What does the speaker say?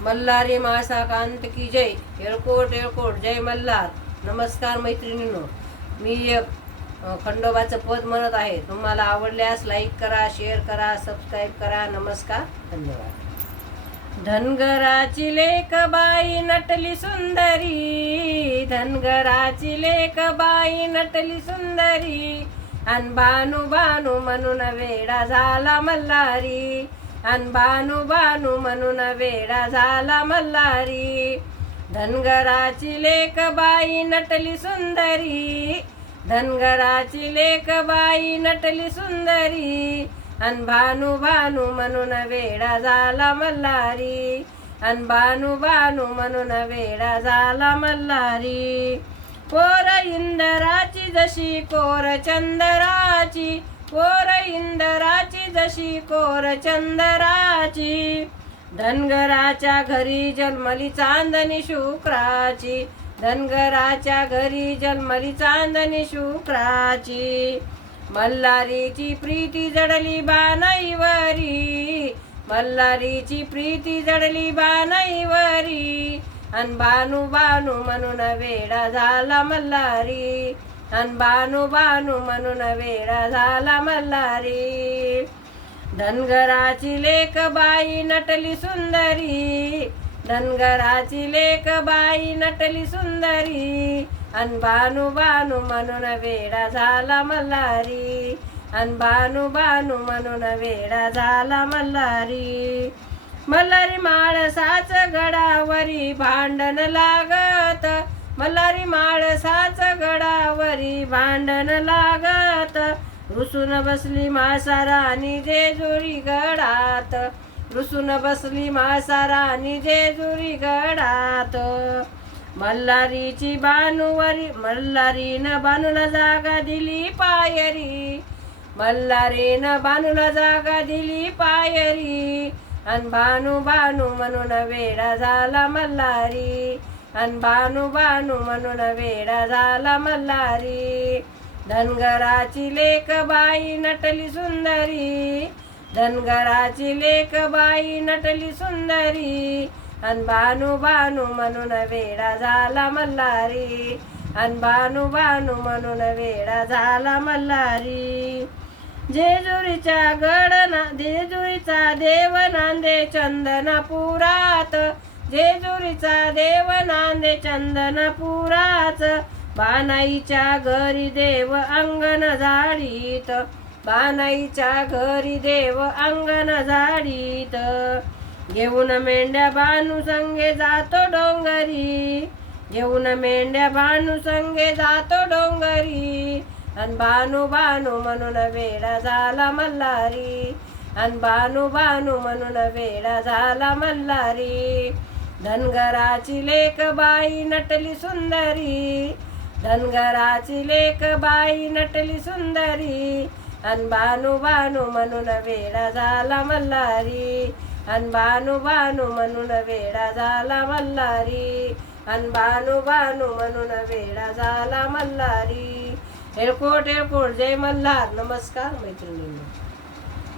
मल्हारी मासाकांत की जय. येळकोट येळकोट जय मल्हार. नमस्कार मैत्रिणींनो. मी एक खंडोबाचं पद म्हणत आहे. तुम्हाला आवडल्यास लाईक करा शेअर करा सबस्क्राईब करा. नमस्कार. धन्यवाद. धनगराची लेख बाई नटली सुंदरी. धनगराची लेख बाई नटली सुंदरी. अन बानू बानू म्हणून वेडा झाला मल्हारी. अन बानू बानू म्हणून वेडा झाला मल्हारी. धनगराची लेक बाई नटली सुंदरी. धनगराची लेक बाई नटली सुंदरी. अन भानू भानू म्हणून वेडा झाला मल्हारी. अन भानू भानू म्हणून वेडा झाला मल्हारी. कोर इंदराची जशी कोर चंदराची. कोर इंदराची जशी कोर चंदराची. धनगराच्या घरी जन्मली चांदणी शुक्राची. धनगराच्या घरी जन्मली चांदणी शुक्राची. मल्हारीची प्रीती जडली बाणाईवरी. मल्हारीची प्रीती जडली बाणाईवरी. अन बानू बानू म्हणून वेडा झाला मल्हारी. अन बानू बानू म्हणून वेडा झाला मल्हारी. धनगराची लेक बाई नटली सुंदरी. धनगराची लेक बाई नटली सुंदरी. अन बानू बानू म्हणून वेडा झाला मल्हारी. अन बानू बानू म्हणून वेडा झाला मल्हारी. मल्हारी माळसाच गडावरी भांडण लागत. मल्हारी माळसाच गडावरी भांडण लागत. रुसून बसली मासारानी जेजुरी गडात. रुसून बसली मासारानी जेजुरी गडात. मल्हारीची बानूवरी मल्हारीनं बानूला जागा दिली पायरी. मल्हारीनं बानूला जागा दिली पायरी. अन बानू बानू म्हणून वेडा झाला मल्हारी. अन बानू बानू म्हणून वेडा झाला मल्हारी. धनगराची लेक बाई नटली सुंदरी. धनगराची लेक बाई नटली सुंदरी. अन बानू बानू म्हणून वेडा झाला मल्हारी. अन बानू बानू म्हणून वेडा झाला मल्हारी. जेजुरीच्या गडना जेजुरीचा देव नांदे चंदनापुरात जेजुरीचा देव नांदे चंदनापुरात बानाईच्या घरी देव अंगण झाडीत बानाईच्या घरी देव अंगण झाडीत. घेऊन मेंढ्या बानू संगे जातो डोंगरी घेऊन मेंढ्या बानू संगे जातो डोंगरी. अन भानू बानू म्हणून वेडा झाला मल्हारी अन भानू बानू म्हणून वेडा झाला मल्हारी. धनगराची लेक बाई नटली सुंदरी. धनगराची लेक बाई नटली सुंदरी. अन बानू बानू म्हणून वेडा झाला मल्हारी. अन बानू बानू म्हणून वेडा झाला मल्हारी. अन बानू बानू म्हणून वेडा झाला मल्हारी. एळकोट एळकोट जय मल्हार. नमस्कार मैत्रिणींना.